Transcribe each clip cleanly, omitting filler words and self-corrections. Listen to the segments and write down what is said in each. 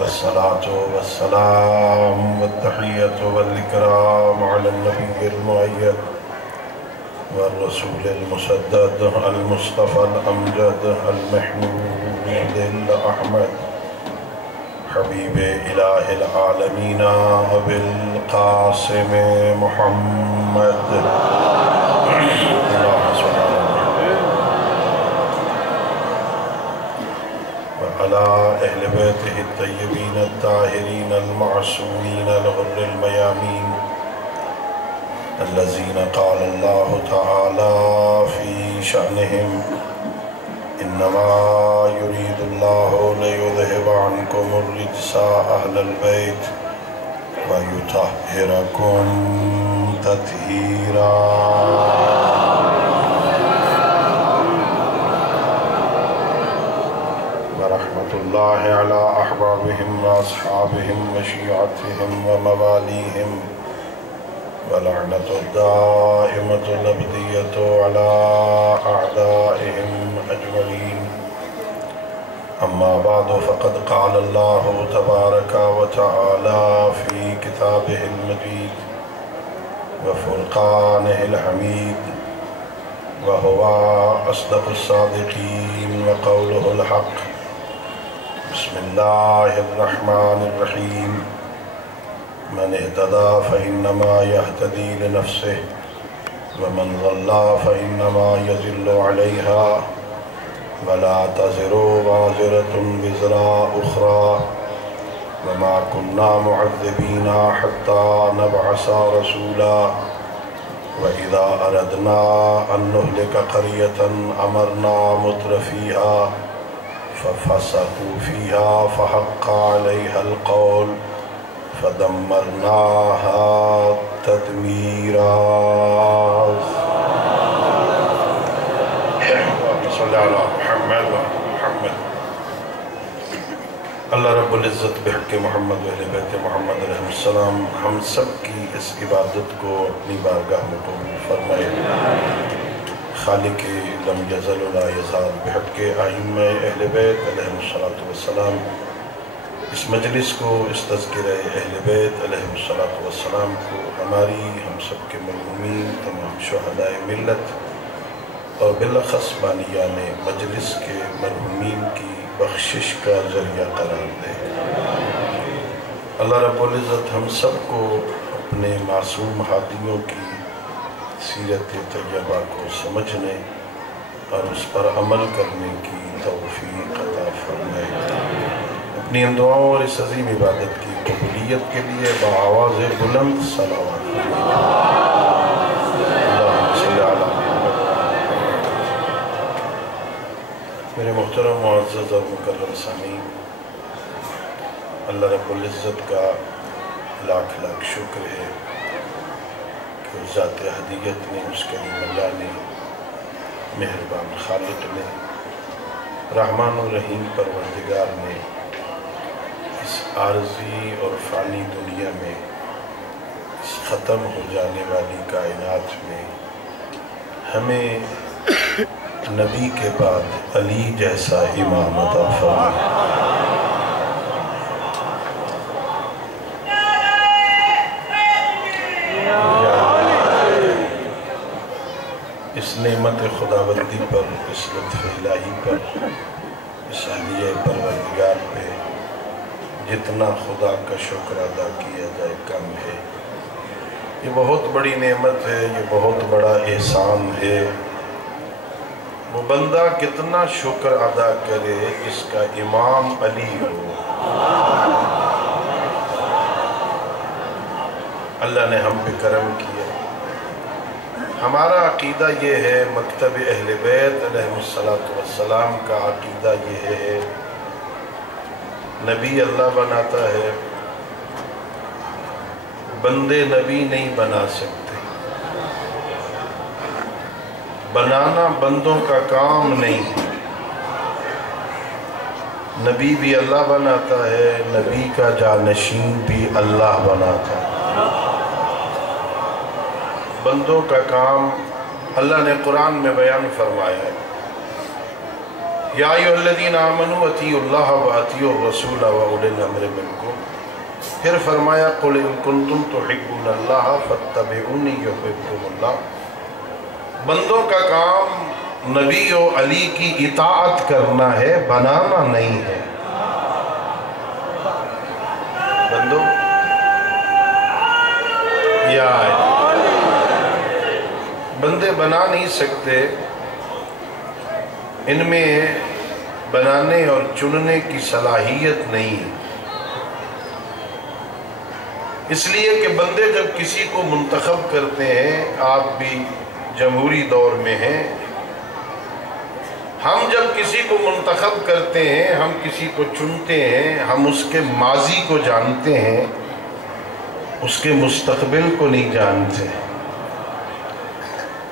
والصلاة والسلام والتحية والإكرام على النبي المؤيد والرسول المسدد المصطفى الأمجد المحمود الأحمد حبيب إله العالمين أبي القاسم محمد وعلى أهل بيته الطيبين الطاهرين المعصومين الغر الميامين الذين قال الله تعالى في شأنهم إنما يريد الله ليذهب عنكم الرجس أهل البيت ويطهركم تطهيرا. ورحمة الله على أحبابهم وأصحابهم وشيعتهم ومواليهم ولعنة الدائمة الأبدية على أعدائهم أجمعين. أما بعد فقد قال الله تبارك وتعالى في كتابه المجيد وفرقانه الحميد وهو أصدق الصادقين وقوله الحق. بسم الله الرحمن الرحيم. من اهتدى فإنما يهتدي لنفسه ومن ضل فإنما يضل عليها ولا تزر وازرة وزر أخرى وما كنا معذبين حتى نبعث رسولا وإذا أردنا أن نهلك قرية أمرنا مترفيها ففسقوا فيها فحق عليها القول فدمرناها تدميرا. صلی علی محمد و محمد. اللہ رب العزت بحق محمد و اہل بیت محمد علیہ السلام ہم سب کی اس عبادت کو اپنی بارگاہ میں قبول فرمائے. خالق لم یزل ولا یزال بحق ائمہ اہل بیت علیہ السلام اس مجلس کو، اس تذکرہ اہل بیت علیہ السلام کو ہماری، ہم سب کے مرحومین، تمام شہداء ملت اور بالاخص بانیان مجلس کے مرحومین کی بخشش کا ذریعہ قرار دے. اللہ رب العزت ہم سب کو اپنے معصوم ہادیوں کی سیرت طیبہ کو سمجھنے اور اس پر عمل کرنے کی توفیق عطا فرمائے. اپنی ان دعاؤں اور اس عظیم عبادت کی قبولیت کے لیے بآواز بلند صلوات. اللہم صلی علی محمد. میرے محترم معزز اور مکرم سامعین، اللہ رب العزت کا لاکھ لاکھ شکر ہے کہ اس ذات ہدیت نے، اس کریم اللہ نے، مہربان خالق نے، رحمان الرحیم پروردگار نے اس عارضی اور فانی دنیا میں، اس ختم ہو جانے والی کائنات میں ہمیں نبی کے بعد علی جیسا امام عطا فرمایا. اس نعمت خداوندی پر، اس لطف الہی پر، اس علیہ پروردگار پہ جتنا خدا کا شکر ادا کیا جائے کم ہے. یہ بہت بڑی نعمت ہے، یہ بہت بڑا احسان ہے. وہ بندہ کتنا شکر ادا کرے جس کا امام علی ہو. اللہ نے ہم پہ کرم کیا. ہمارا عقیدہ یہ ہے، مکتب اہل بیت علیہ السلام کا عقیدہ یہ ہے، نبی اللہ بناتا ہے، بندے نبی نہیں بنا سکتے. بنانا بندوں کا کام نہیں. نبی بھی اللہ بناتا ہے، نبی کا جانشین بھی اللہ بناتا ہے. بندوں کا کام اللہ نے قرآن میں بیان فرمایا ہے. یا ایھا الذین آمنوا اطیعوا اللہ واطیعوا الرسول واولی الامر منکم، پھر فرمایا قل ان کنتم تحبون اللہ فاتبعونی یحببکم اللہ۔ بندوں کا کام نبی و علی کی اطاعت کرنا ہے، بنانا نہیں ہے۔ بندوں یا بندے بنا نہیں سکتے، ان میں بنانے اور چننے کی صلاحیت نہیں ہے۔ اس لیے کہ بندے جب کسی کو منتخب کرتے ہیں، آپ بھی جمہوری دور میں ہیں، ہم جب کسی کو منتخب کرتے ہیں، ہم کسی کو چنتے ہیں، ہم اس کے ماضی کو جانتے ہیں، اس کے مستقبل کو نہیں جانتے۔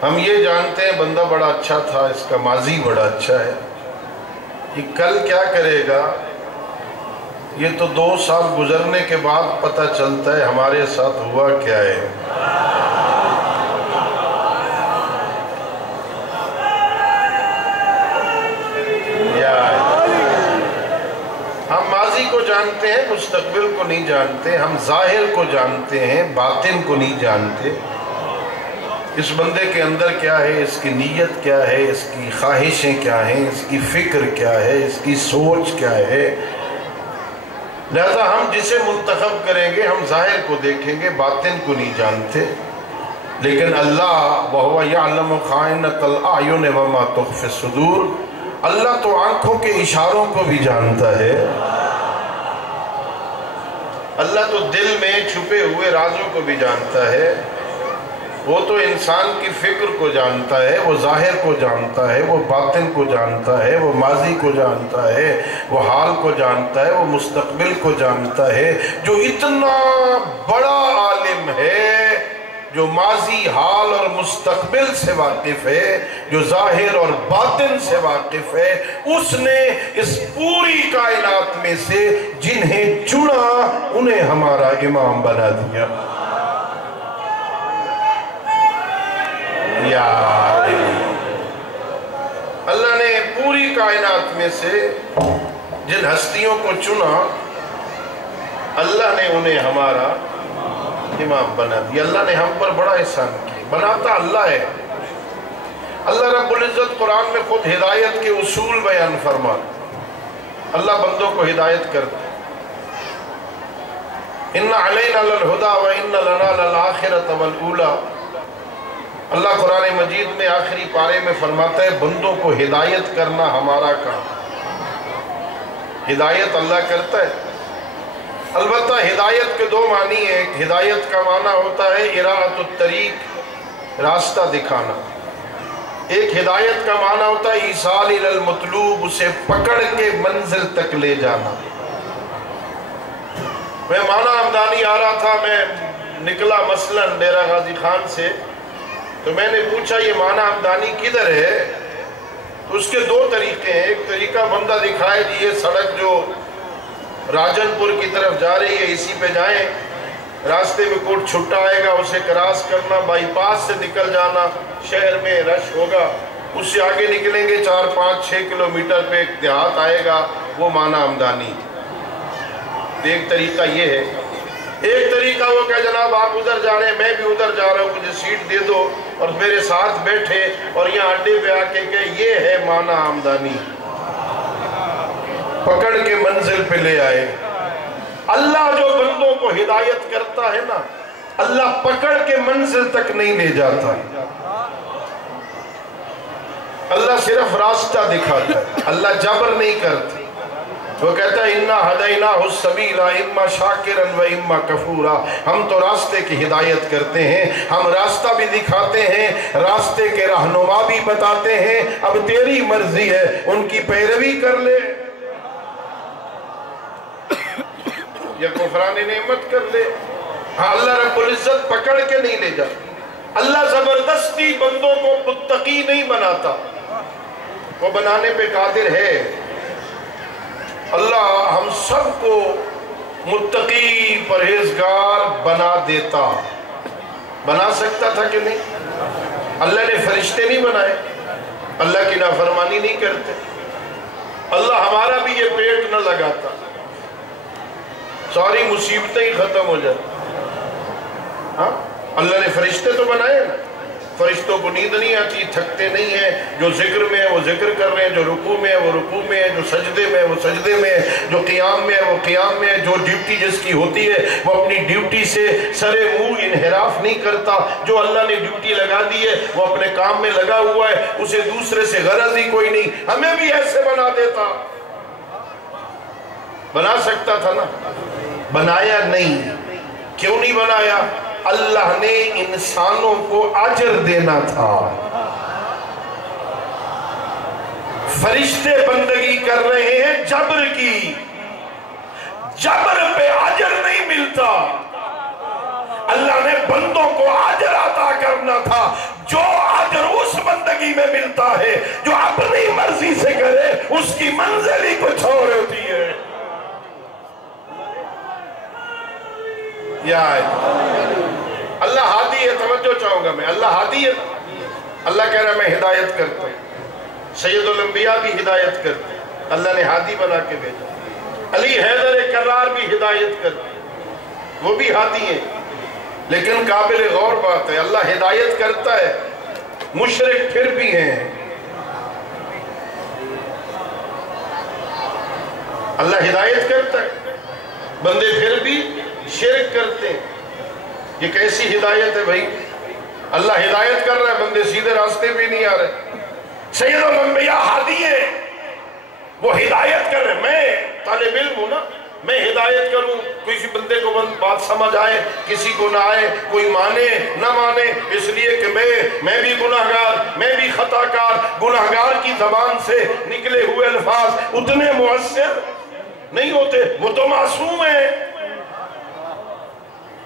ہم یہ جانتے ہیں بندہ بڑا اچھا تھا، اس کا ماضی بڑا اچھا ہے، یہ کل کیا کرے گا یہ تو 2 سال گزرنے کے بعد پتہ چلتا ہے ہمارے ساتھ ہوا کیا ہے۔ ہم ماضی کو جانتے ہیں، مستقبل کو نہیں جانتے، ہم ظاہر کو جانتے ہیں، باطن کو نہیں جانتے۔ اس بندے کے اندر کیا ہے، اس کی نیت کیا ہے، اس کی خواہشیں کیا ہیں، اس کی فکر کیا ہے، اس کی سوچ کیا ہے۔ لہذا ہم جسے منتخب کریں گے ہم ظاہر کو دیکھیں گے، باطن کو نہیں جانتے۔ لیکن اللہ وَهُوَ يَعْلَمُ خَائِنَةَ الْأَعْيُنِ وَمَا تُخْفِي الصُّدُورُ، اللہ تو آنکھوں کے اشاروں کو بھی جانتا ہے، اللہ تو دل میں چھپے ہوئے رازوں کو بھی جانتا ہے، وہ تو انسان کی فکر کو جانتا ہے، وہ ظاہر کو جانتا ہے، وہ باطن کو جانتا ہے، وہ ماضی کو جانتا ہے، وہ حال کو جانتا ہے، وہ مستقبل کو جانتا ہے۔ جو اتنا بڑا عالم ہے، جو ماضی، حال اور مستقبل سے واقف ہے، جو ظاہر اور باطن سے واقف ہے، اس نے اس پوری کائنات میں سے جنہیں چنا انہیں ہمارا امام بنا دیا۔ اللہ نے پوری کائنات میں سے جن ہستیوں کو چنا، اللہ نے انہیں ہمارا امام بنا دیا۔ اللہ نے ہم پر بڑا احسان کیا، بناتا اللہ ہے۔ اللہ رب العزت قرآن میں خود ہدایت کے اصول بیان فرما، اللہ بندوں کو ہدایت کرتا۔ اِنَّ عَلَيْنَا لَلْهُدَى وَإِنَّ لَنَا لَلْآخِرَةَ وَالْأُولَى۔ اللہ قرآن مجید میں آخری پارے میں فرماتا ہے بندوں کو ہدایت کرنا ہمارا کام۔ ہدایت اللہ کرتا ہے۔ البتہ ہدایت کے 2 معنی ہیں، ایک ہدایت کا معنی ہوتا ہے اراۃ الطریق، راستہ دکھانا، ایک ہدایت کا معنی ہوتا ہے ایصال الی المطلوب، اسے پکڑ کے منزل تک لے جانا۔ میں معنی ہمدانی آ رہا تھا، میں نکلا مثلاً ڈیرہ غازی خان سے، تو میں نے پوچھا یہ معنی ہمدانی کدھر ہے؟ تو اس کے 2 طریقے ہیں۔ ایک طریقہ بندہ دکھائے جی یہ سڑک جو راجن پور کی طرف جا رہی ہے اسی پہ جائیں، راستے میں کوٹ چھٹا آئے گا اسے کراس کرنا، بائی پاس سے نکل جانا، شہر میں رش ہوگا، اس سے آگے نکلیں گے 4 5 6 کلومیٹر پہ ایک دیہات آئے گا، وہ معنی ہمدانی۔ ایک طریقہ یہ ہے۔ ایک طریقہ وہ کہ جناب آپ ادھر جا رہے ہیں، میں بھی ادھر جا رہا ہوں، مجھے سیٹ دے دو اور میرے ساتھ بیٹھے اور یہاں اڈے پہ آ کے کہ یہ ہے معنی ہمدانی، پکڑ کے منزل پہ لے آئے۔ اللہ جو بندوں کو ہدایت کرتا ہے نا، اللہ پکڑ کے منزل تک نہیں لے جاتا، اللہ صرف راستہ دکھاتا ہے، اللہ جبر نہیں کرتا۔ وہ کہتا ہے اِنَّا هَدَيْنَاهُ السَّبِيلَ إِمَّا شَاكِرًا وَإِمَّا كَفُورًا، ہم تو راستے کی ہدایت کرتے ہیں، ہم راستہ بھی دکھاتے ہیں، راستے کے رہنما بھی بتاتے ہیں، اب تیری مرضی ہے ان کی پیروی کر لے یا کفران نعمت کر لے۔ ہاں اللہ رب العزت پکڑ کے نہیں لے جاتا، اللہ زبردستی بندوں کو متقی نہیں بناتا، وہ بنانے پہ قادر ہے۔ اللہ ہم سب کو متقی پرہیزگار بنا دیتا، بنا سکتا تھا کہ نہیں؟ اللہ نے فرشتے نہیں بنائے، اللہ کی نافرمانی نہیں کرتے، اللہ ہمارا بھی یہ پیٹ نہ لگاتا، ساری مصیبتیں ہی ختم ہو جاتی۔ ہاں اللہ نے فرشتے تو بنائے نا، فرشتوں کو نیند نہیں آتی، تھکتے نہیں ہیں، جو ذکر میں ہے وہ ذکر کر رہے ہیں، جو رکوع میں ہے وہ رکوع میں ہے، جو سجدے میں ہے وہ سجدے میں ہے، جو قیام میں ہے وہ قیام میں ہے، جو ڈیوٹی جس کی ہوتی ہے وہ اپنی ڈیوٹی سے سرے منہ انحراف نہیں کرتا، جو اللہ نے ڈیوٹی لگا دی ہے وہ اپنے کام میں لگا ہوا ہے، اسے دوسرے سے غرض ہی کوئی نہیں۔ ہمیں بھی ایسے بنا دیتا، بنا سکتا تھا نا، بنایا نہیں۔ کیوں نہیں بنایا؟ اللہ نے انسانوں کو اجر دینا تھا۔ فرشتے بندگی کر رہے ہیں جبر کی، جبر پہ اجر نہیں ملتا۔ اللہ نے بندوں کو اجر عطا کرنا تھا، جو اجر اس بندگی میں ملتا ہے جو اپنی مرضی سے کرے، اس کی منزل ہی کچھ اور ہوتی ہے۔ یا اللہ ہادی ہے، توجہ چاہوں گا میں، اللہ ہادی ہے۔ اللہ کہہ رہا ہے میں ہدایت کرتا ہوں، سید الانبیاء بھی ہدایت کرتے، اللہ نے ہادی بنا کے بھیجا۔ علی حیدر کرار بھی ہدایت کرتے، وہ بھی ہادی ہیں، لیکن قابل غور بات ہے اللہ ہدایت کرتا ہے، مشرک پھر بھی ہیں۔ اللہ ہدایت کرتا ہے، بندے پھر بھی شرک کرتے ہیں۔ یہ کیسی ہدایت ہے بھائی؟ اللہ ہدایت کر رہا ہے، بندے سیدھے راستے بھی نہیں آ رہے۔ سید الانبیاء ہادی ہیں، وہ ہدایت کر رہے ہیں۔ میں طالب علم ہوں نا، میں ہدایت کروں، کسی بندے کو بات سمجھ آئے، کسی کو نہ آئے، کوئی مانے نہ مانے، اس لیے کہ میں بھی گناہگار، میں بھی خطا کار، گناہگار کی زبان سے نکلے ہوئے الفاظ اتنے مؤثر نہیں ہوتے، وہ تو معصوم ہیں۔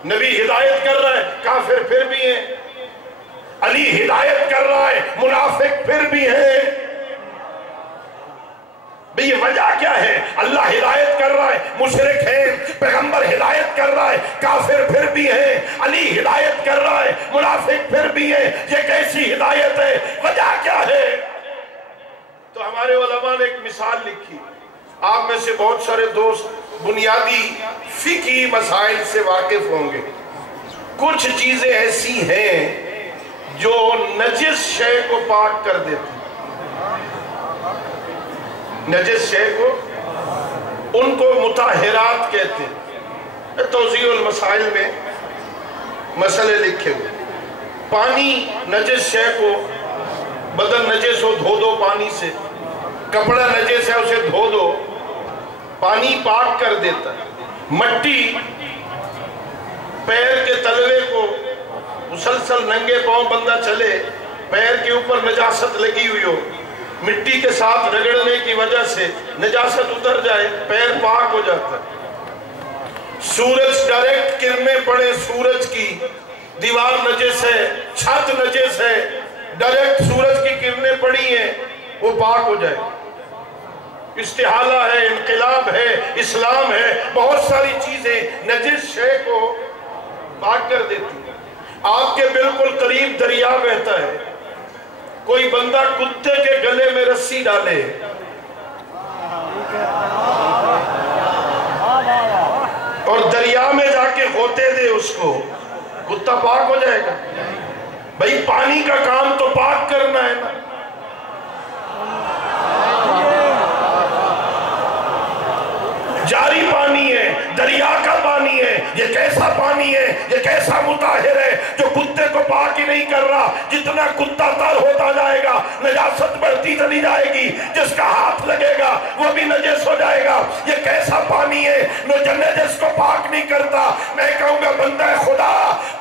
نبی ہدایت کر رہا ہے، کافر پھر بھی ہیں۔ علی ہدایت کر رہا ہے، منافق پھر بھی ہیں۔ بھئی یہ وجہ کیا ہے؟ اللہ ہدایت کر رہا ہے، مشرک ہیں، پیغمبر ہدایت کر رہا ہے، کافر پھر بھی ہیں، علی ہدایت کر رہا ہے، منافق پھر بھی ہیں۔ یہ کیسی ہدایت ہے؟ وجہ کیا ہے؟ تو ہمارے علماء نے ایک مثال لکھی، آپ میں سے بہت سارے دوست بنیادی فقہی مسائل سے واقف ہوں گے۔ کچھ چیزیں ایسی ہیں جو نجس شے کو پاک کر دیتی، نجس شے کو، ان کو مطہرات کہتے ہیں۔ توضیح المسائل میں مسئلے لکھے ہوئے، پانی نجس شے کو، بدن نجس ہو دھو دو پانی سے، کپڑا نجس ہے اسے دھو دو، پانی پاک کر دیتا ہے۔ مٹی پیر کے تلوے کو مسلسل ننگے پاؤں بندہ چلے، پیر کے اوپر نجاست لگی ہوئی ہو، مٹی کے ساتھ رگڑنے کی وجہ سے نجاست اتر جائے، پیر پاک ہو جاتا ہے۔ سورج ڈائریکٹ کرنیں پڑے سورج کی، دیوار نجس ہے، چھت نجس ہے، ڈائریکٹ سورج کی کرنیں پڑی ہیں، وہ پاک ہو جائے۔ استحالہ ہے، انقلاب ہے، اسلام ہے، بہت ساری چیزیں نجس شے کو پاک کر دیتی ہیں۔ آپ کے بالکل قریب دریا بہتا ہے، کوئی بندہ کتے کے گلے میں رسی ڈالے، اور دریا میں جا کے غوطے دے اس کو، کتا پاک ہو جائے گا؟ بھئی پانی کا کام تو پاک کرنا ہے نا۔ جاری پانی ہے، دریا کا پانی ہے، یہ کیسا پانی ہے، یہ کیسا مطہر ہے جو کتے کو پاک ہی نہیں کر رہا۔ جتنا کتا تر ہوتا جائے گا نجاست بڑھتی چلی جائے گی، جس کا ہاتھ لگے گا وہ بھی نجس ہو جائے گا۔ یہ کیسا پانی ہے جو نجس کو پاک نہیں کرتا۔ میں کہوں گا بندہ خدا،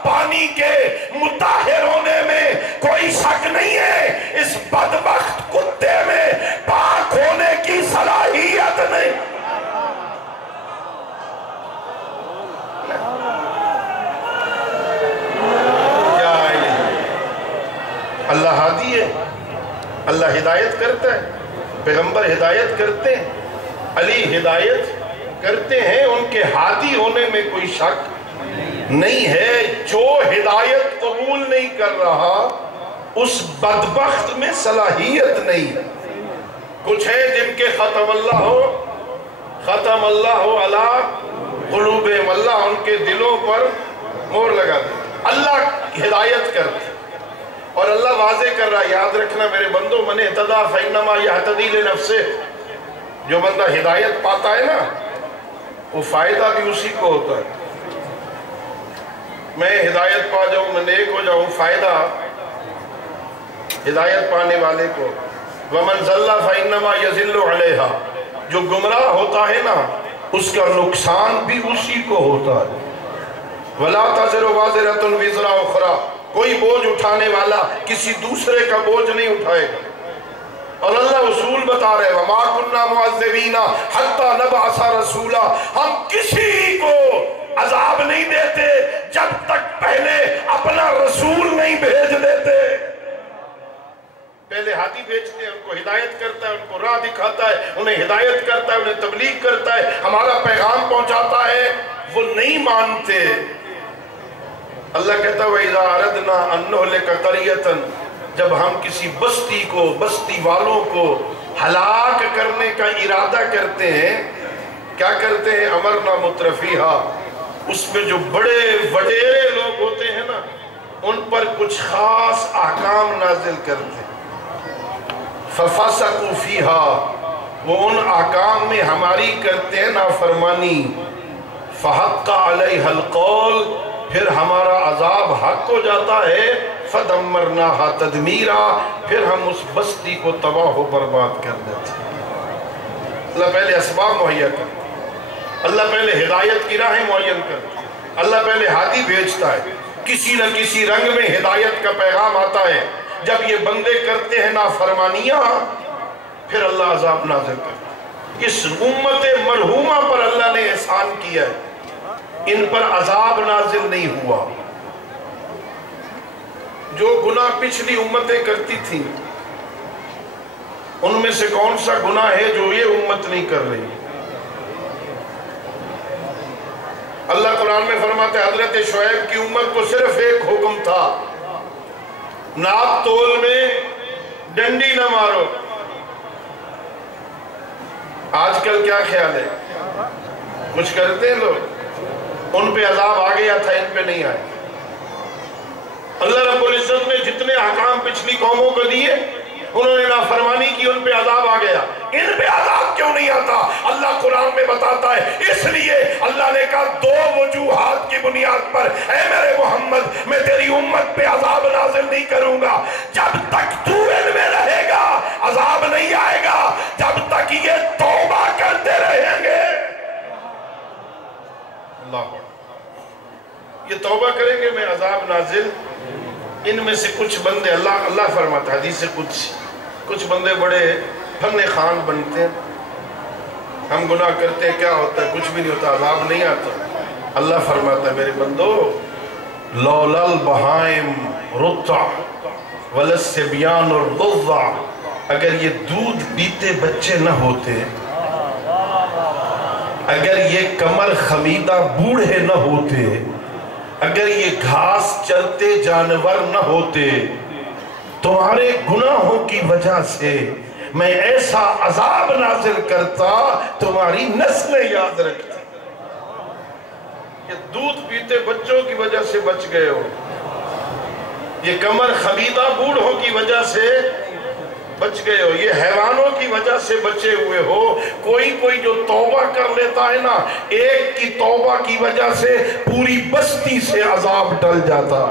پانی کے مطہر ہونے میں کوئی شک نہیں ہے، اس بدبخت کتے میں پاک ہونے کی صلاحیت نہیں۔ اللہ ہادی ہے، اللہ ہدایت کرتا ہے، پیغمبر ہدایت کرتے ہیں، علی ہدایت کرتے ہیں، ان کے ہادی ہونے میں کوئی شک نہیں ہے۔ جو ہدایت قبول نہیں کر رہا اس بدبخت میں صلاحیت نہیں۔ کچھ ہیں جن کے ختم اللہ علی قلوبہم، اللہ ان کے دلوں پر مہر لگا دے. اللہ ہدایت کرتے اور اللہ واضح کر رہا ہے، یاد رکھنا میرے بندو، من اہتدی فانما یہتدی لنفسہ. جو بندہ ہدایت پاتا ہے نا وہ فائدہ بھی اسی کو ہوتا ہے. میں ہدایت پا جاؤں، میں نیک ہو جاؤں، فائدہ ہدایت پانے والے کو. وَمَنْ ضَلَّ فَإِنَّمَا يَضِلُّ عَلَيْهَا. جو گمراہ ہوتا ہے نا اس کا نقصان بھی اسی کو ہوتا ہے. وَلَا تَزِرُ وَازِرَةٌ وِزْرَ أُخْرَىٰ. کوئی بوجھ اٹھانے والا کسی دوسرے کا بوجھ نہیں اٹھائے گا. اور اللہ اصول بتا رہے وَمَا كُنَّا مُعَذِّبِينَ حَتَّى نَبْعَثَ رَسُولًا. ہم کسی کو عذاب نہیں دیتے جب تک پہلے اپنا رسول نہیں بھیج دیتے. پہلے ہادی بھیجتے ہیں، ان کو ہدایت کرتا ہے، ان کو راہ دکھاتا ہے، انہیں ہدایت کرتا ہے، انہیں تبلیغ کرتا ہے، ہمارا پیغام پہنچاتا ہے. وہ نہیں مانتے. اللہ کہتا ہے وَإِذَا أَرَدْنَا أَن نُهْلِكَ قَرْيَةً. جب ہم کسی بستی کو، بستی والوں کو ہلاک کرنے کا ارادہ کرتے ہیں، کیا کرتے ہیں؟ امرنا مترفیہا. اس میں جو بڑے وڈیرے لوگ ہوتے ہیں نا ان پر کچھ خاص احکام نازل کرتے ہیں. فَفَسَقُوا فِيهَا. وہ ان احکام میں ہماری کرتے ہیں نافرمانی. فَحَقَّ عَلَيْهَا الْقَوْلُ. پھر ہمارا عذاب حق ہو جاتا ہے. فَدَمَّرْنَاهَا تَدْمِيرًا. پھر ہم اس بستی کو تباہ و برباد کر دیتے ہیں. اللہ پہلے اسباب مہیا کرتا ہے، اللہ پہلے ہدایت کی راہیں معین کرتا ہے، اللہ پہلے ہادی بھیجتا ہے. کسی نہ کسی رنگ میں ہدایت کا پیغام آتا ہے. جب یہ بندے کرتے ہیں نافرمانیاں پھر اللہ عذاب نازل کرتا ہے. اس امت مرحومہ پر اللہ نے احسان کیا ہے، ان پر عذاب نازل نہیں ہوا. جو گناہ پچھلی امتیں کرتی تھیں ان میں سے کون سا گناہ ہے جو یہ امت نہیں کر رہی؟ اللہ قرآن میں فرماتے ہیں حضرت شعیب کی امت کو صرف ایک حکم تھا، ناپ تول میں ڈنڈی نہ مارو. آج کل کیا خیال ہے؟ کچھ کرتے ہیں لوگ، ان پہ عذاب آ گیا تھا، ان پہ نہیں آئے. اللہ رب العزت نے جتنے احکام پچھلی قوموں کو دیے انہوں نے نافرمانی کی، ان پہ عذاب آ گیا. ان پہ عذاب کیوں نہیں آتا؟ اللہ قرآن میں بتاتا ہے اس لیے اللہ نے کہا دو وجوہات کی بنیاد پر اے میرے محمد میں تیری امت پہ عذاب نازل نہیں کروں گا. جب تک تو ان میں رہے گا عذاب نہیں آئے گا، جب تک یہ توبہ کرتے رہیں گے. اللہ یہ توبہ کریں گے میں عذاب نازل. ان میں سے کچھ بندے اللہ فرماتا ہے حدیث سے کچھ بندے بڑے فن خان بنتے ہیں. ہم گناہ کرتے ہیں کیا ہوتا ہے؟ کچھ بھی نہیں ہوتا، عذاب نہیں آتا. اللہ فرماتا ہے میرے بندو لولا البہائم رتع وللصبیان الرضع. اگر یہ دودھ پیتے بچے نہ ہوتے، اگر یہ کمر خمیدہ بوڑھے نہ ہوتے، اگر یہ گھاس چرتے جانور نہ ہوتے، تمہارے گناہوں کی وجہ سے میں ایسا عذاب نازل کرتا تمہاری نسلیں یاد رکھتی. یہ دودھ پیتے بچوں کی وجہ سے بچ گئے ہو، یہ کمر خمیدہ بوڑھوں کی وجہ سے بچ گئے ہو، یہ حیوانوں کی وجہ سے بچے ہوئے ہو. کوئی جو توبہ کر لیتا ہے نا، ایک کی توبہ کی وجہ سے پوری بستی سے عذاب ٹل جاتا.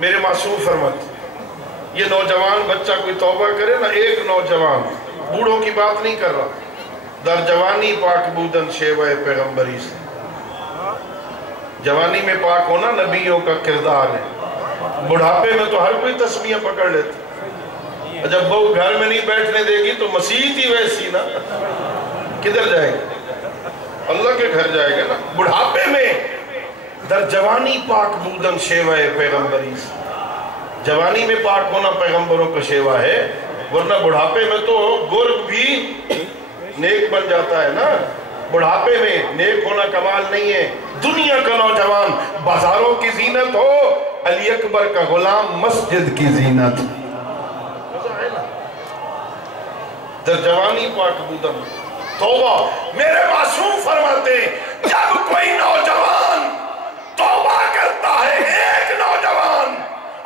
میرے معصوم فرماتے یہ نوجوان بچہ کوئی توبہ کرے نا، ایک نوجوان، بوڑھوں کی بات نہیں کر رہا، در جوانی پاک بودن شیوہ پیغمبری سے. جوانی میں پاک ہونا نبیوں کا کردار ہے. بڑھاپے میں تو ہر کوئی تسمیہ پکڑ لیتا. جب بہو گھر میں نہیں بیٹھنے دے گی تو مسیحت ہی ویسی نا، کدھر جائے گا؟ اللہ کے گھر جائے گا نا. بڑھاپے میں در جوانی پاک بودن شیوہ پیغمبری سے. جوانی میں پاک ہونا پیغمبروں کا شیوہ ہے، ورنہ بڑھاپے میں تو گرگ بھی نیک بن جاتا ہے نا. بڑھاپے میں نیک ہونا کمال نہیں ہے. دنیا کا نوجوان بازاروں کی زینت ہو، علی اکبر کا غلام مسجد کی زینت. در جوانی پاک بودم توبہ. میرے معصوم فرماتے ہیں جب کوئی نوجوان توبہ کرتا ہے، ایک نوجوان،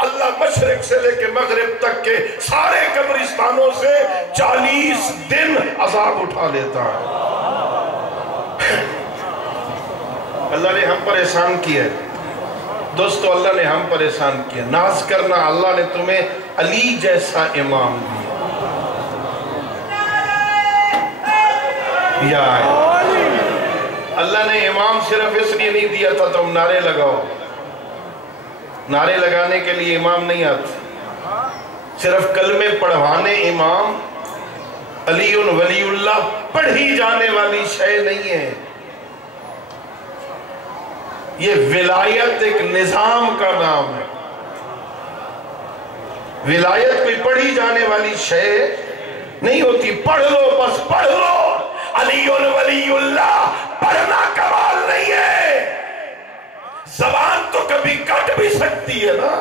اللہ مشرق سے لے کے مغرب تک کے سارے قبرستانوں سے 40 دن عذاب اٹھا لیتا ہے. اللہ نے ہم پر احسان کیا ہے دوستو، اللہ نے ہم پر احسان کیا. ناز کرنا، اللہ نے تمہیں علی جیسا امام دیا. یا اللہ نے امام صرف اس لیے نہیں دیا تھا تم نعرے لگاؤ. نعرے لگانے کے لیے امام نہیں آتے، صرف کلمے پڑھوانے امام. علی ولی اللہ پڑھی جانے والی شے نہیں ہے. یہ ولایت ایک نظام کا نام ہے. ولایت کوئی پڑھی جانے والی شے نہیں ہوتی. پڑھ لو بس پڑھ لو. علی ولی اللہ پڑھنا کمال نہیں ہے. زبان تو کبھی کٹ بھی سکتی ہے نا.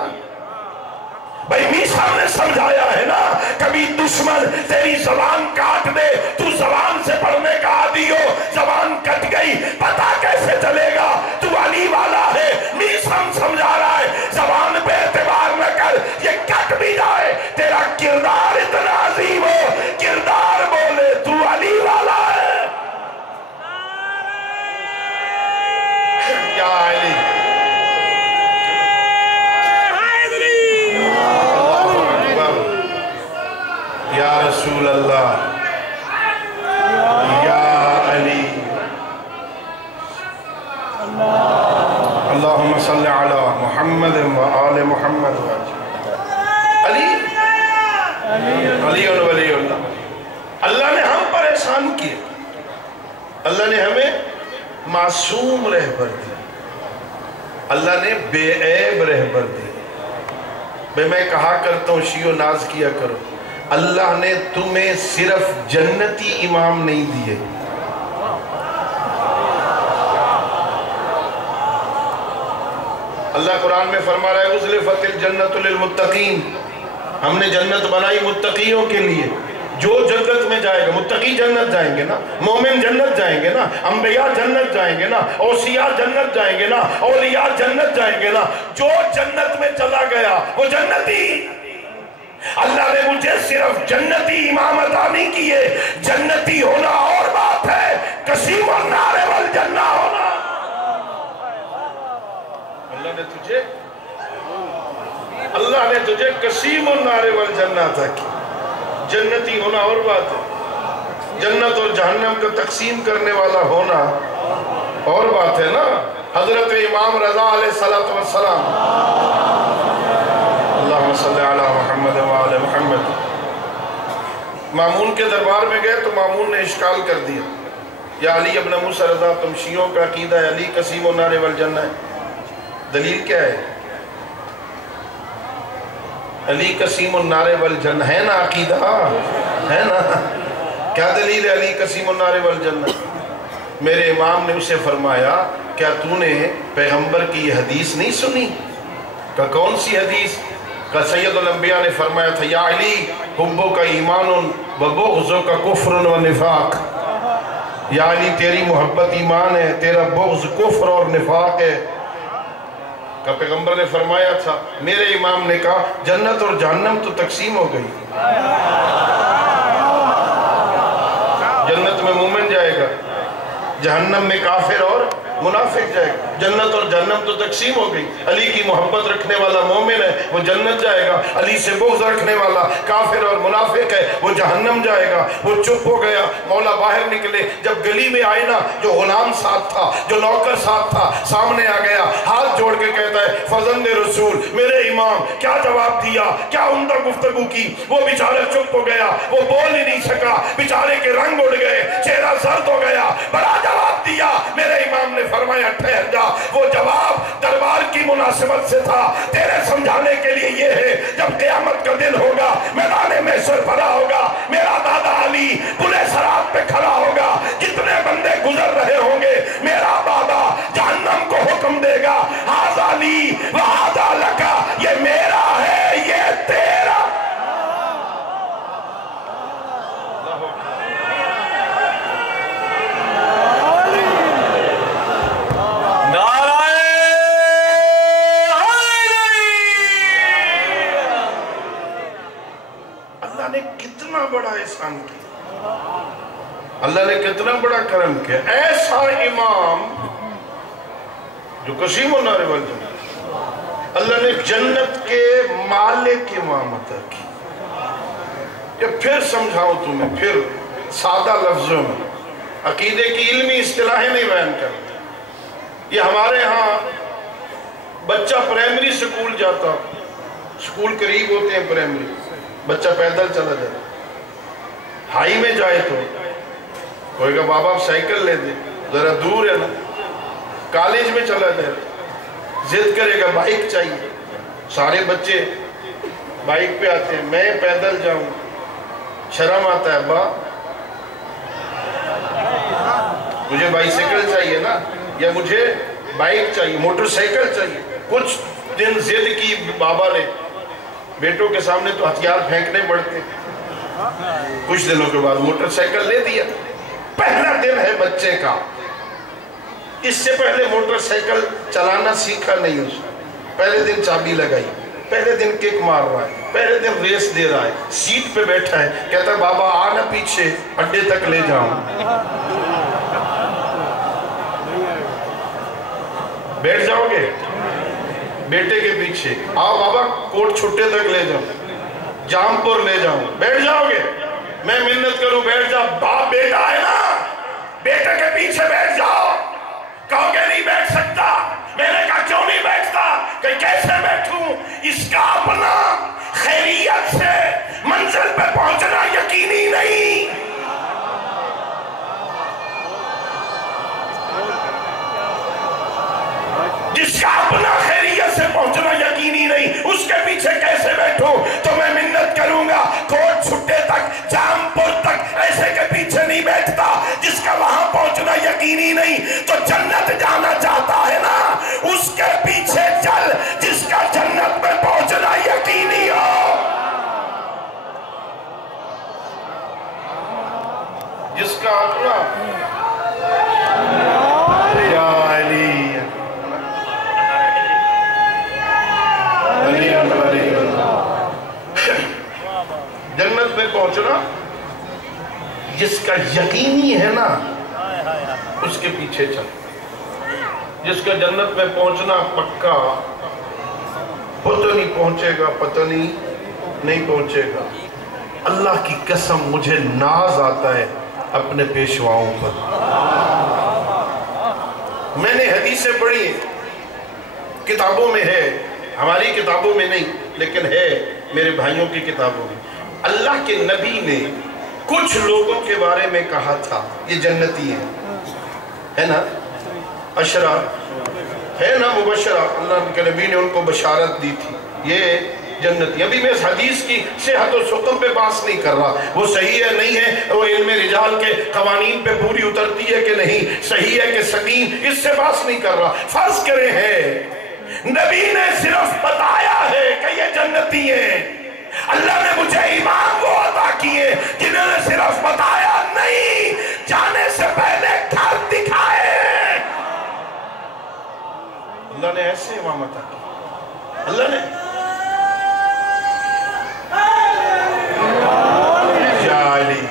بھائی میسا نے سمجھایا ہے نا، کبھی دشمن تیری زبان کاٹ دے، تو زبان سے پڑھنے کا عادی ہو، زبان کٹ گئی پتہ کیسے چلے گا تو علی والا ہے. میسا سمجھا رہا ہے زبان پہ اعتبار نہ کر، یہ کٹ بھی جائے تیرا کردار اتنا عظیم ہو، کردار بولے تو علی والا ہے. یا علی یا رسول اللہ یا علی. اللہم صلی علی محمد و آل محمد. علی علی ولی اللہ. اللہ نے ہم پر احسان کیا. اللہ نے ہمیں معصوم رہبر دی. اللہ نے بے عیب رہبر دی. میں کہا کرتا ہوں شیعو ناز کیا کرو، اللہ نے تمہیں صرف جنتی امام نہیں دیے. اللہ قرآن میں فرما رہا ہے اُزْلِفَتِ الْجَنَّةُ لِلْمُتَّقِينَ. ہم نے جنت بنائی متقیوں کے لیے. جو جنت میں جائے گا، متقی جنت جائیں گے نا، مومن جنت جائیں گے نا، انبیاء جنت جائیں گے نا، اوصیاء جنت جائیں گے نا، اولیاء جنت جائیں گے نا. جو جنت میں چلا گیا وہ جنتی. اللہ نے مجھے صرف جنتی امام عطا نہیں کیے. جنتی ہونا اور بات ہے، قسیم النار والجنہ ہونا. اللہ نے تجھے قسیم النار والجنہ عطا کی. جنتی ہونا اور بات ہے، جنت اور جہنم کا تقسیم کرنے والا ہونا اور بات ہے نا. حضرت امام رضا علیہ السلام، اللہم صلی علی محمد و آل محمد، مامون کے دربار میں گئے تو مامون نے اشکال کر دیا، یا علی ابن موسیٰ رضا تم شیعوں کا عقیدہ ہے علی قسیم النار والجنہ ہے، دلیل کیا ہے؟ علی قسیم النار والجنہ ہے نا عقیدہ ہے نا. کیا دلیل ہے علی قسیم النار والجنہ؟ میرے امام نے اسے فرمایا کیا تو نے پیغمبر کی یہ حدیث نہیں سنی؟ کہ کون سی حدیث؟ کہ سید الانبیاء نے فرمایا تھا یا علی حبو کا ایمان و بغضو کا کفر و نفاق. یا علی تیری محبت ایمان ہے، تیرا بغض کفر اور نفاق ہے. کہ پیغمبر نے فرمایا تھا. میرے امام نے کہا جنت اور جہنم تو تقسیم ہو گئی. جنت میں مومن جائے گا، جہنم میں کافر اور منافق جائے گا. جنت اور جہنم تو تقسیم ہو گئی. علی کی محبت رکھنے والا مومن ہے وہ جنت جائے گا، علی سے بغض رکھنے والا کافر اور منافق ہے وہ جہنم جائے گا. وہ چپ ہو گیا. مولا باہر نکلے، جب گلی میں آئے نا، جو غلام ساتھ تھا، جو نوکر ساتھ تھا، سامنے آ گیا، ہاتھ جوڑ کے کہتا ہے فرزند رسول میرے امام کیا جواب دیا، کیا عمدہ گفتگو کی. وہ بیچارہ چپ ہو گیا، وہ بول ہی نہیں سکا، بیچارے کے رنگ اڑ گئے، چہرہ زرد ہو گیا. بڑا جواب دیا. میرے امام نے فرمایا ٹھہر جا. وہ جواب دربار کی مناسبت سے تھا، تیرے سمجھانے کے لیے یہ ہے جب قیامت کا دن ہوگا، میدان محشر بھرا ہوگا، میرا دادا علی پلے صراط پہ کھڑا ہوگا، جتنے بندے گزر رہے ہوں گے، میرا دادا جہنم کو حکم دے گا ھذا لی و ھذا لکا، یہ میرا ہے یہ تیرا. اللہ نے کتنا بڑا کرم کیا. ایسا امام جو قسیم النار والجنہ، اللہ نے جنت کے مالک امام عطا کی. کہ پھر سمجھاؤں تمہیں، پھر سادہ لفظوں میں عقیدے کی علمی اصطلاحیں نہیں بیان کرتے. یہ ہمارے ہاں بچہ پرائمری سکول جاتا، سکول قریب ہوتے ہیں پرائمری، بچہ پیدل چلا جاتا. ہائی میں جائے تو کوئی کہا بابا آپ سائیکل لے دے، ذرا دور ہے نا. کالج میں چلا جائے ضد کرے گا بائک چاہیے. سارے بچے بائک پہ آتے ہیں، میں پیدل جاؤں، شرم آتا ہے. ابا مجھے بائیسیکل چاہیے نا، یا مجھے بائک چاہیے، موٹر سائیکل چاہیے. کچھ دن ضد کی بابا نے، بیٹوں کے سامنے تو ہتھیار پھینکنے پڑتے. کچھ دنوں کے بعد موٹر سائیکل لے دیا. پہلا دن ہے بچے کا، اس سے پہلے موٹر سائیکل چلانا سیکھا نہیں. اس پہلے دن چابی لگائی، پہلے دن کک مار رہا ہے، پہلے دن ریس دے رہا ہے، سیٹ پہ بیٹھا ہے. کہتا ہے بابا آنا پیچھے، اڈے تک لے جاؤں. بیٹھ جاؤ گے بیٹے کے پیچھے؟ آؤ بابا کوٹ چھٹے تک لے جاؤں، جام پور لے جاؤں. بیٹھ جاؤ گے؟ میں منت کروں بیٹھ جاؤ. باپ بیٹا ہے نا، بیٹے کے پیچھے بیٹھ جاؤ. کہو کہ نہیں بیٹھ سکتا. میں نے کہا کیوں نہیں بیٹھتا؟ کہ کیسے بیٹھوں؟ اس کا اپنا خیریت سے منزل پہ پہنچنا یقینی نہیں. جس کا اپنا خیریت سے پہنچنا یقینی نہیں، اس کے پیچھے کیسے بیٹھوں؟ تو میں منت کروں گا کوٹ چھٹے تک، جام پور تک ایسے کے پیچھے نہیں بیٹھتا جس کا وہاں پہنچنا یقینی نہیں. تو جنت جانا چاہتا ہے نا، اس کے پیچھے چل جس کا جنت میں پہنچنا یقینی ہو. جس کا اپنا یا علی جنت میں پہنچنا جس کا یقینی ہے نا، اس کے پیچھے چل. جس کا جنت میں پہنچنا پکا، پتہ نہیں پہنچے گا، پتہ نہیں پہنچے گا. اللہ کی قسم مجھے ناز آتا ہے اپنے پیشواؤں پر. میں نے حدیثیں پڑھی ہیں، کتابوں میں ہے، ہماری کتابوں میں نہیں لیکن ہے میرے بھائیوں کی کتابوں میں. اللہ کے نبی نے کچھ لوگوں کے بارے میں کہا تھا یہ جنتی ہیں، ہے نا؟ عشرہ ہے نا مبشرہ، اللہ کے نبی نے ان کو بشارت دی تھی یہ جنتی. ابھی میں اس حدیث کی صحت و سقم پہ بحث نہیں کر رہا، وہ صحیح ہے نہیں ہے، وہ علم رجال کے قوانین پہ پوری اترتی ہے کہ نہیں، صحیح ہے کہ سقیم، اس سے بحث نہیں کر رہا. فرض کرے ہیں نبی نے صرف بتایا ہے کہ یہ جنتی ہیں. اللہ نے مجھے ایمان وہ عطا کیے جنہوں نے صرف بتایا نہیں، جانے سے پہلے گھر دکھائے. اللہ نے ایسے امام عطا کیے. اللہ نے یا علی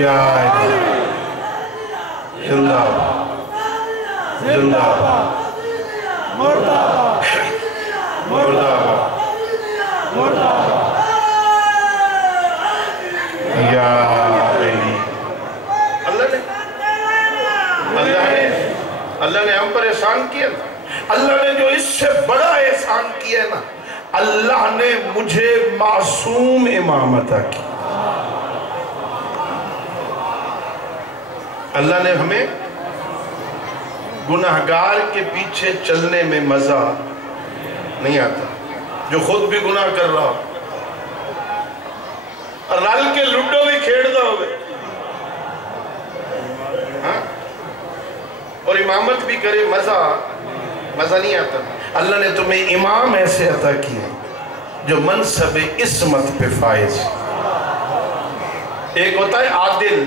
یا علی زندہ زندہ مردہ مردہ یا علی. اللہ نے ہم پر احسان کیا نا. اللہ نے جو اس سے بڑا احسان کیا نا، اللہ نے مجھے معصوم امام عطا کی. اللہ نے ہمیں گناہگار کے پیچھے چلنے میں مزہ نہیں آتا. جو خود بھی گناہ کر رہا ہو، رل کے لڈو بھی کھیڑتا ہوگا اور امامت بھی کرے، مزہ نہیں آتا. اللہ نے تمہیں امام ایسے عطا کیے جو منصب عصمت پہ فائز. ایک ہوتا ہے عادل،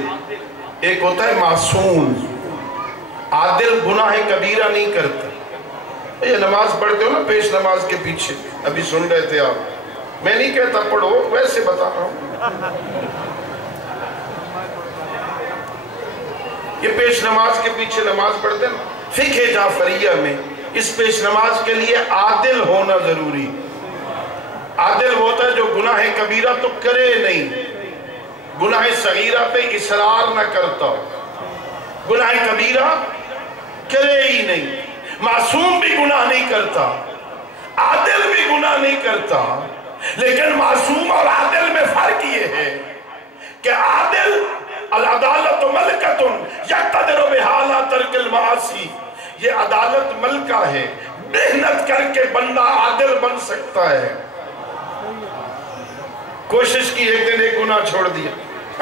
ایک ہوتا ہے معصوم. عادل گناہ کبیرہ نہیں کرتا. یہ نماز پڑھتے ہو نا پیش نماز کے پیچھے، ابھی سن رہے تھے آپ، میں نہیں کہتا پڑھو، ویسے بتا رہا ہوں۔ یہ پیش نماز کے پیچھے نماز پڑھتے ہیں، فقہ جعفریہ میں اس پیش نماز کے لیے عادل ہونا ضروری۔ عادل ہوتا ہے جو گناہ کبیرہ تو کرے نہیں، گناہ صغیرہ پہ اصرار نہ کرتا، گناہ کبیرہ کرے ہی نہیں۔ معصوم بھی گناہ نہیں کرتا، عادل بھی گناہ نہیں کرتا، لیکن معصوم اور عادل میں فرق یہ ہے کہ عادل العدالت ملکۃ یقتدر بہا علی ترک المعاصی، یہ عدالت ملکہ ہے، محنت کر کے بندہ عادل بن سکتا ہے۔ کوشش کی، ایک دن ایک گناہ چھوڑ دیا،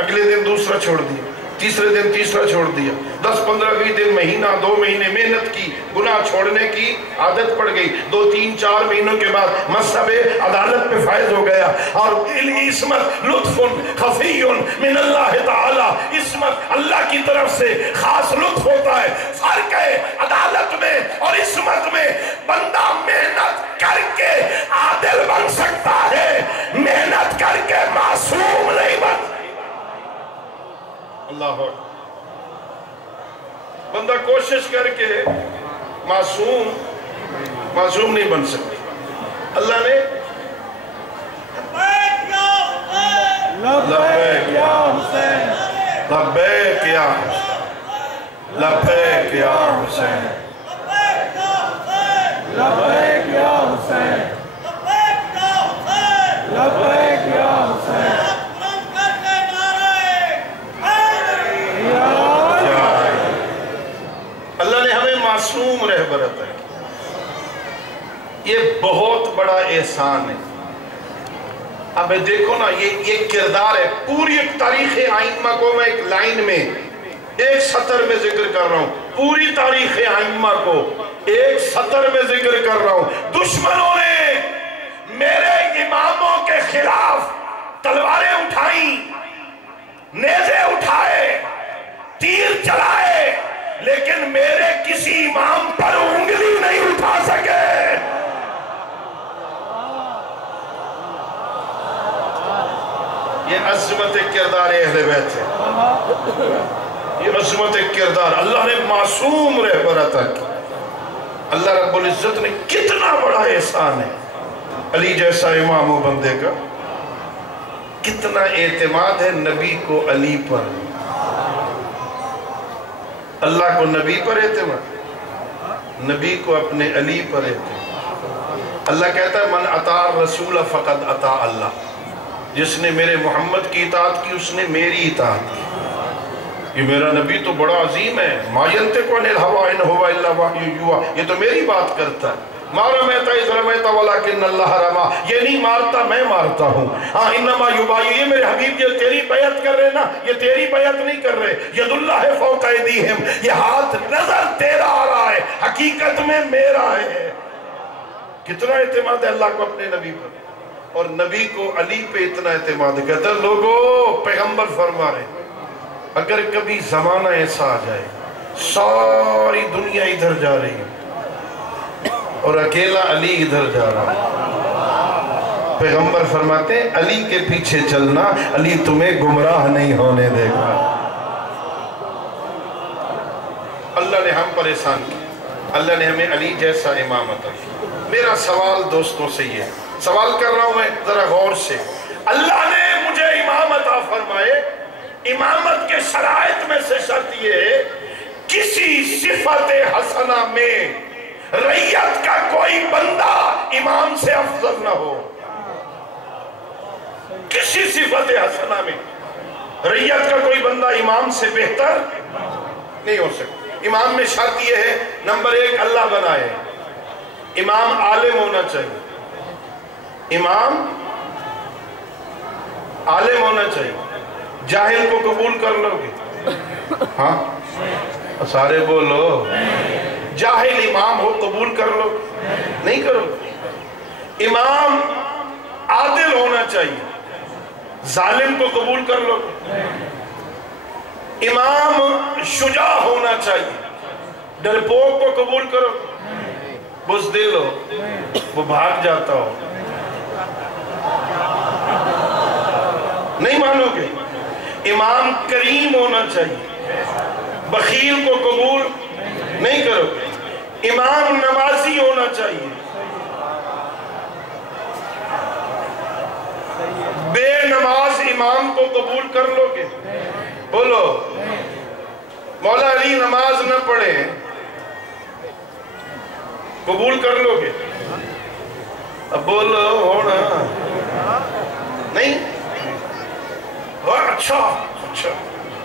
اگلے دن دوسرا چھوڑ دیا، تیسرے دن تیسرا چھوڑ دیا، 10 15 20 دن، مہینہ 2 مہینے محنت کی، گناہ چھوڑنے کی عادت پڑ گئی، 2 3 4 مہینوں کے بعد مذہب عدالت پہ فائز ہو گیا، اور عصمت لطف خفی من اللہ تعالی، عصمت اللہ کی طرف سے خاص لطف ہوتا ہے۔ فرق ہے عدالت میں اور عصمت میں، بندہ محنت کر کے عادل بن سکتا ہے، محنت کر کے معصوم نہیں بن سکتا۔ اللہ اکبر۔ بندہ کوشش کر کے معصوم نہیں بن سکتا۔ اللہ نے لبیک یا حسین، لبیک یا حسین، لبیک یا حسین، لبیک یا حسین، لبیک یا حسین۔ اللہ نے ہمیں معصوم رہبر عطا کیا، یہ بہت بڑا احسان ہے۔ اب دیکھو نا، یہ کردار ہے۔ پوری ایک تاریخ ائمہ کو میں ایک لائن میں، ایک سطر میں ذکر کر رہا ہوں، پوری تاریخ ائمہ کو ایک سطر میں ذکر کر رہا ہوں۔ دشمنوں نے میرے اماموں کے خلاف تلواریں اٹھائیں، نیزے اٹھائے، تیر چلائے، لیکن میرے کسی امام پر انگلی نہیں اٹھا سکے۔ یہ عظمت کردار اہل بیت ہے، یہ عظمت کردار اللہ نے معصوم رہبر عطا کی۔ اللہ رب العزت نے کتنا بڑا احسان ہے علی جیسا امام و بندے کا، کتنا اعتماد ہے نبی کو علی پر، اللہ کو نبی پر اعتماد، نبی کو اپنے علی پر اعتماد۔ اللہ کہتا ہے من اطاع الرسول فقد اطاع اللہ، جس نے میرے محمد کی اطاعت کی اس نے میری اطاعت کی۔ یہ میرا نبی تو بڑا عظیم ہے، ما ینطق عن الہوی ان ہوا الا وحی یوحی، یہ تو میری بات کرتا ہے۔ ما رمیت اذ رمیت ولکن اللہ رما، یہ نہیں مارتا میں مارتا ہوں۔ ہاں انما یبایع، یہ میرے حبیب جو تیری بیعت کر رہے نا، یہ تیری بیعت نہیں کر رہے، ید اللہ فوق ایدیہم، یہ ہاتھ نظر تیرا آ رہا ہے، حقیقت میں میرا ہے۔ کتنا اعتماد ہے اللہ کو اپنے نبی پر، اور نبی کو علی پہ اتنا اعتماد ہے۔ کہتا ہے لوگوں، پیغمبر فرما رہے اگر کبھی زمانہ ایسا آ جائے ساری دنیا ادھر جا رہی ہے اور اکیلا علی ادھر جا رہا ہے، پیغمبر فرماتے ہیں علی کے پیچھے چلنا، علی تمہیں گمراہ نہیں ہونے دے گا۔ اللہ نے ہم پر احسان کیا، اللہ نے ہمیں علی جیسا امام عطا کیا۔ میرا سوال دوستوں سے یہ ہے، سوال کر رہا ہوں میں ذرا غور سے، اللہ نے مجھے امام عطا فرمائے، امامت کے شرائط میں سے شرط یہ ہے کسی صفت حسنہ میں رعیت کا کوئی بندہ امام سے افضل نہ ہو، کسی صفت حسنہ میں رعیت کا کوئی بندہ امام سے بہتر نہیں ہو سکتا۔ امام میں شرط یہ ہے، نمبر 1 اللہ بنائے، امام عالم ہونا چاہیے، امام عالم ہونا چاہیے۔ جاہل کو قبول کر لو گے؟ ہاں سارے بولو، جاہل امام ہو قبول کر لو؟ نہیں کرو۔ امام عادل ہونا چاہیے، ظالم کو قبول کر لو؟ امام شجاع ہونا چاہیے، ڈرپوک کو قبول کرو؟ بزدل ہو، وہ بھاگ جاتا ہو، نہیں مانو گے؟ امام کریم ہونا چاہیے، بخیل کو قبول نہیں کرو گے۔ امام نمازی ہونا چاہیے، بے نماز امام کو قبول کر لو گے؟ بولو مولا علی نماز نہ پڑھے قبول کر لو گے؟ اب بولو ہونا نہیں؟ اچھا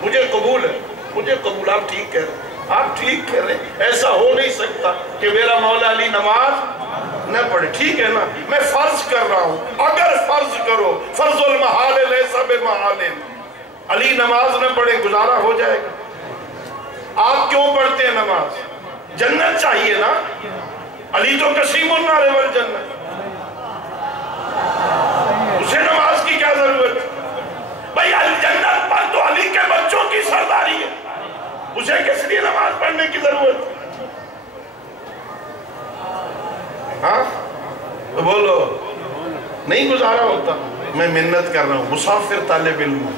مجھے قبول ہے، مجھے قبول، آپ ٹھیک کہہ رہے، آپ ٹھیک کہہ رہے، ایسا ہو نہیں سکتا کہ میرا مولا علی نماز نہ پڑھے، ٹھیک ہے نا؟ میں فرض کر رہا ہوں، اگر فرض کرو فرض المحال لیس بمحال، علی نماز نہ پڑھے گزارا ہو جائے گا؟ آپ کیوں پڑھتے ہیں نماز؟ جنت چاہیے نا؟ علی تو قسیم النار والجنت، اسے نماز کی کیا ضرورت؟ بھائی جنت پر تو علی کے بچوں کی سرداری ہے، اسے کس لیے نماز پڑھنے کی ضرورت؟ ہاں تو بولو نہیں گزارا ہوتا؟ میں منت کر رہا ہوں، مسافر طالب علم ہوں،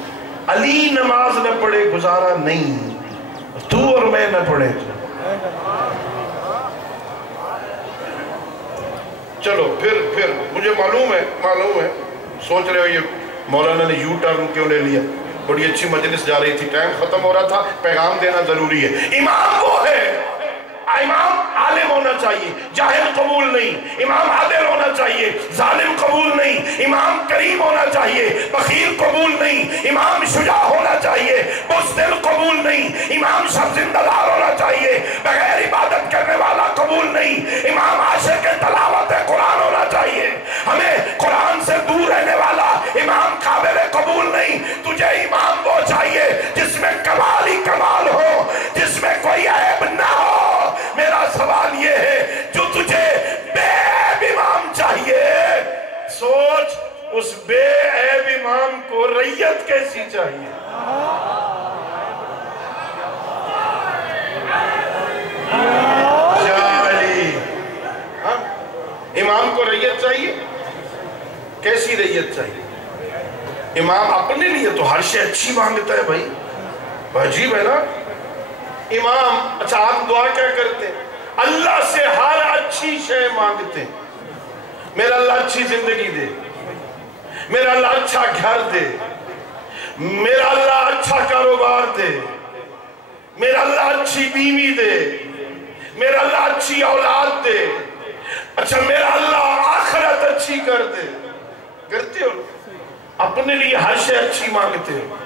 علی نماز نہ پڑھے گزارا نہیں، تو اور میں نہ پڑھے چلو پھر مجھے معلوم ہے سوچ رہے ہو یہ مولانا نے یو ٹرن کیوں لے لیا، بڑی اچھی مجلس جا رہی تھی، ٹائم ختم ہو رہا تھا، پیغام دینا ضروری ہے۔ امام وہ ہے، امام عالم ہونا چاہیے، جاہل قبول نہیں، امام عادل ہونا چاہیے، ظالم قبول نہیں، امام کریم ہونا چاہیے، بخیل قبول نہیں، امام شجاع ہونا چاہیے، بزدل قبول نہیں، امام سب زندہ دار ہونا چاہیے، بغیر عبادت کرنے والا قبول نہیں، امام عاشق تلاوت قرآن ہونا چاہیے، ہمیں قرآن سے دور رہنے والا امام قابل قبول نہیں، تجھے امام وہ چاہیے جس میں کمال ہی کمال ہو، جس میں کوئی عیب نہ ہو۔ میرا سوال یہ ہے جو تجھے بے عیب امام چاہیے، سوچ اس بے عیب امام کو ریت کیسی چاہیے؟ امام کو ریت چاہیے، کیسی ریت چاہیے؟ امام اپنے لیے تو ہر شے اچھی مانگتا ہے بھائی، عجیب ہے نا؟ امام اچھا آپ دعا کیا کرتے ہیں؟ اللہ سے ہر اچھی شے مانگتے ہیں، میرا اللہ اچھی زندگی دے، میرا اللہ اچھا گھر دے، میرا اللہ اچھا کاروبار دے، میرا اللہ اچھی بیوی دے، میرا اللہ اچھی اولاد دے، اچھا میرا اللہ آخرت اچھی کر دے۔ کرتے ہو؟ اپنے لیے ہر شے اچھی مانگتے ہو،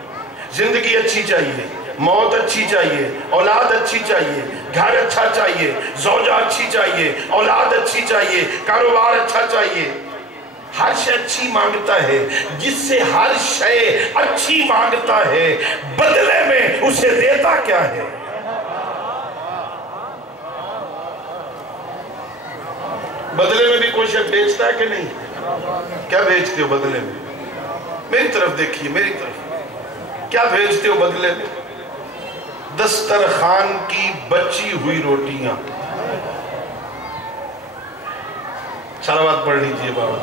زندگی اچھی چاہیے، موت اچھی چاہیے، اولاد اچھی چاہیے، گھر اچھا چاہیے، زوجہ اچھی چاہیے، اولاد اچھی چاہیے، کاروبار اچھا چاہیے، ہر شے اچھی مانگتا ہے۔ جس سے ہر شے اچھی مانگتا ہے بدلے میں اسے دیتا کیا ہے؟ بدلے میں بھی کوئی شے بیچتا ہے کہ نہیں؟ کیا بیچتے ہو بدلے میں؟ میری طرف دیکھیے، میری طرف کیا بیچتے ہو بدلے میں؟ دسترخوان کی بچی ہوئی روٹیاں۔ صلوات پڑھ لیجئے بابا۔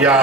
یا